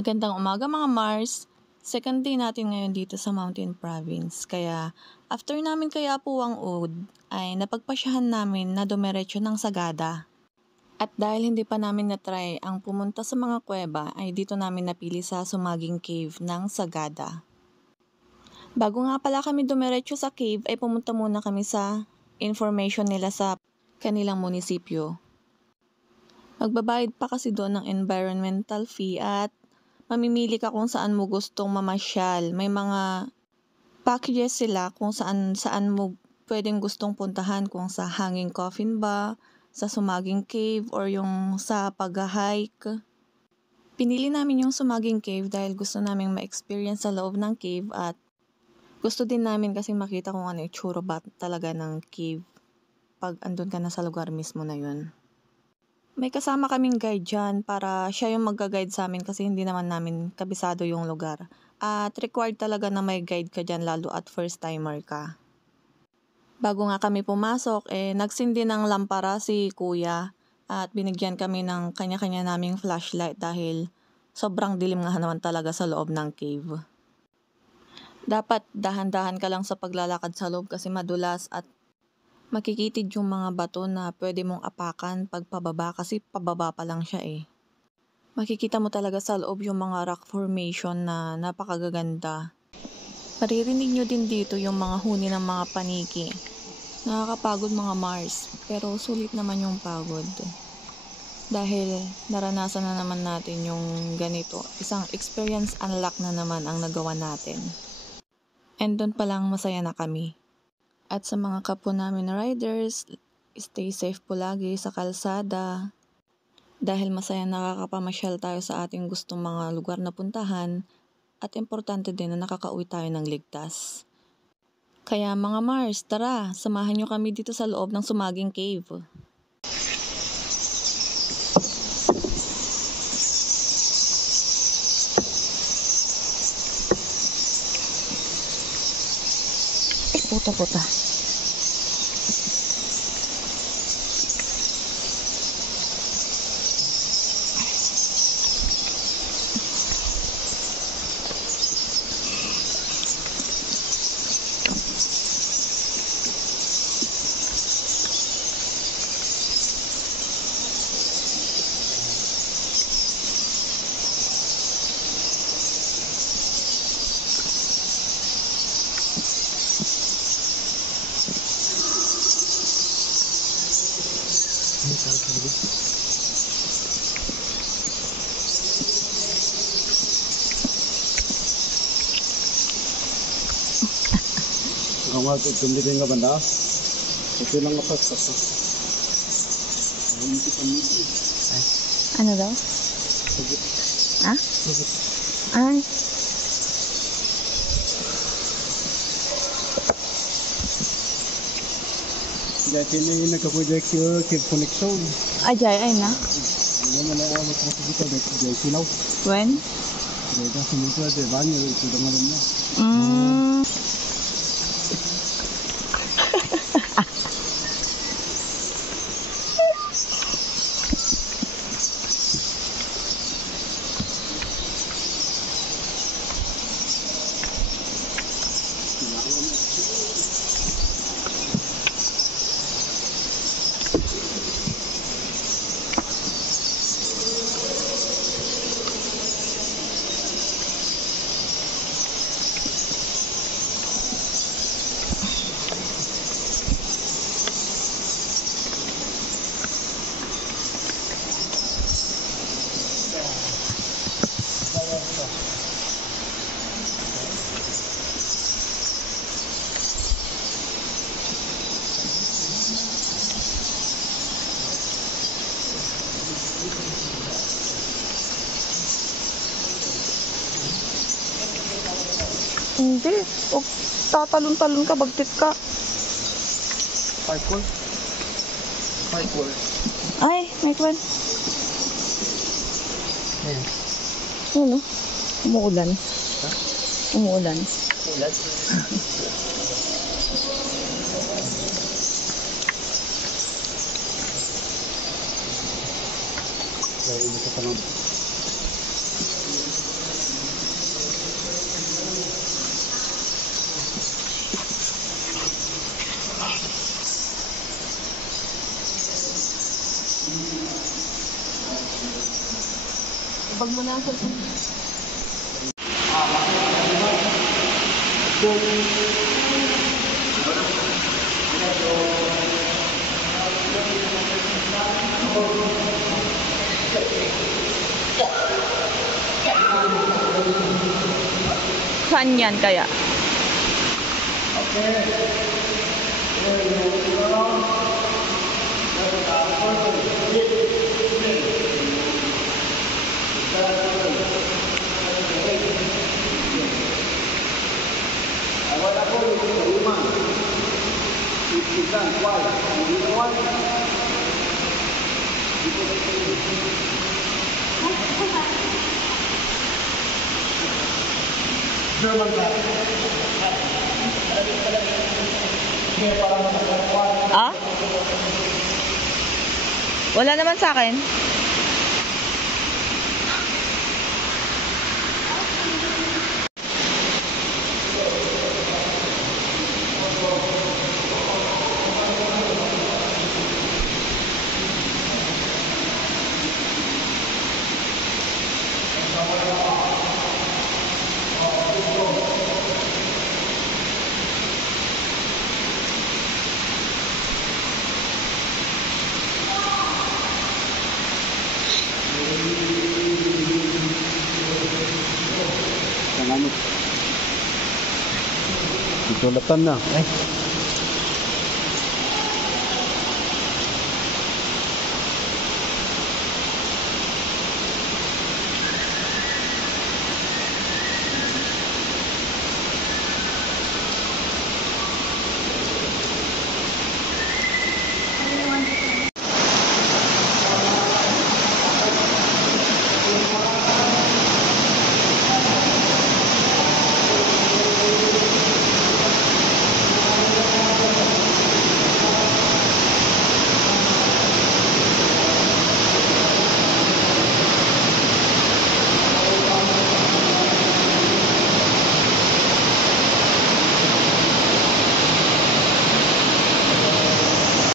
Magandang umaga mga Mars. Second day natin ngayon dito sa Mountain Province. Kaya after namin kaya Puwang Ud ay napagpasyahan namin na dumiretso ng Sagada. At dahil hindi pa namin na-try ang pumunta sa mga kuweba ay dito namin napili sa Sumaging Cave ng Sagada. Bago nga pala kami dumiretso sa cave ay pumunta muna kami sa information nila sa kanilang munisipyo. Magbabayad pa kasi doon ng environmental fee at mamimili ka kung saan mo gustong mamasyal. May mga packages sila kung saan mo pwedeng gustong puntahan, kung sa Hanging Coffin ba, sa Sumaging Cave, or yung sa pag-hike. Pinili namin yung Sumaging Cave dahil gusto namin ma-experience sa loob ng cave at gusto din namin kasi makita kung ano itsura ba talaga ng cave pag andun ka na sa lugar mismo na yun. May kasama kaming guide dyan para siya yung magga-guide sa amin kasi hindi naman namin kabisado yung lugar. At required talaga na may guide ka dyan lalo at first timer ka. Bago nga kami pumasok, nagsindi ng lampara si kuya at binigyan kami ng kanya-kanya naming flashlight dahil sobrang dilim nga naman talaga sa loob ng cave. Dapat dahan-dahan ka lang sa paglalakad sa loob kasi madulas at makikitid yung mga bato na pwede mong apakan pag pababa kasi pababa pa lang siya eh. Makikita mo talaga sa loob yung mga rock formation na napakagaganda. Maririnig nyo din dito yung mga huni ng mga paniki. Nakakapagod mga Mars, pero sulit naman yung pagod. Dahil naranasan na naman natin yung ganito, isang experience unlock na naman ang nagawa natin. And doon pa lang masaya na kami. At sa mga kapwa namin riders, stay safe po lagi sa kalsada. Dahil masaya nakakapamasyal tayo sa ating gustong mga lugar na puntahan at importante din na nakakauwi tayo ng ligtas. Kaya mga Mars, tara, samahan nyo kami dito sa loob ng Sumaging Cave. Puta. Kamu tuh tumbuh dengan benda, itu lang apa sasa? Ano daw? Ha? Ay. Jadi ini nagka-project yung cave connection. Ajay, ay na. Ano man ay amat mo kita dahil sinaw. When? Dahil sumunod sa banyo itu dengan mo. Hindi. O, tatalon-talon ka, bagtit ka. Parkour. Ay, may kwan. Ayan. Ano? Umuulan. Ha? Umuulan. Ulan. Kaya ini sa tanong. Bag mo na ang cellphone. Saan yan kaya? Awal ako dito sa lima. Ipisan, wal. Hindi na wal. German ka. Ah? Wala naman sa akin. Sulatan na.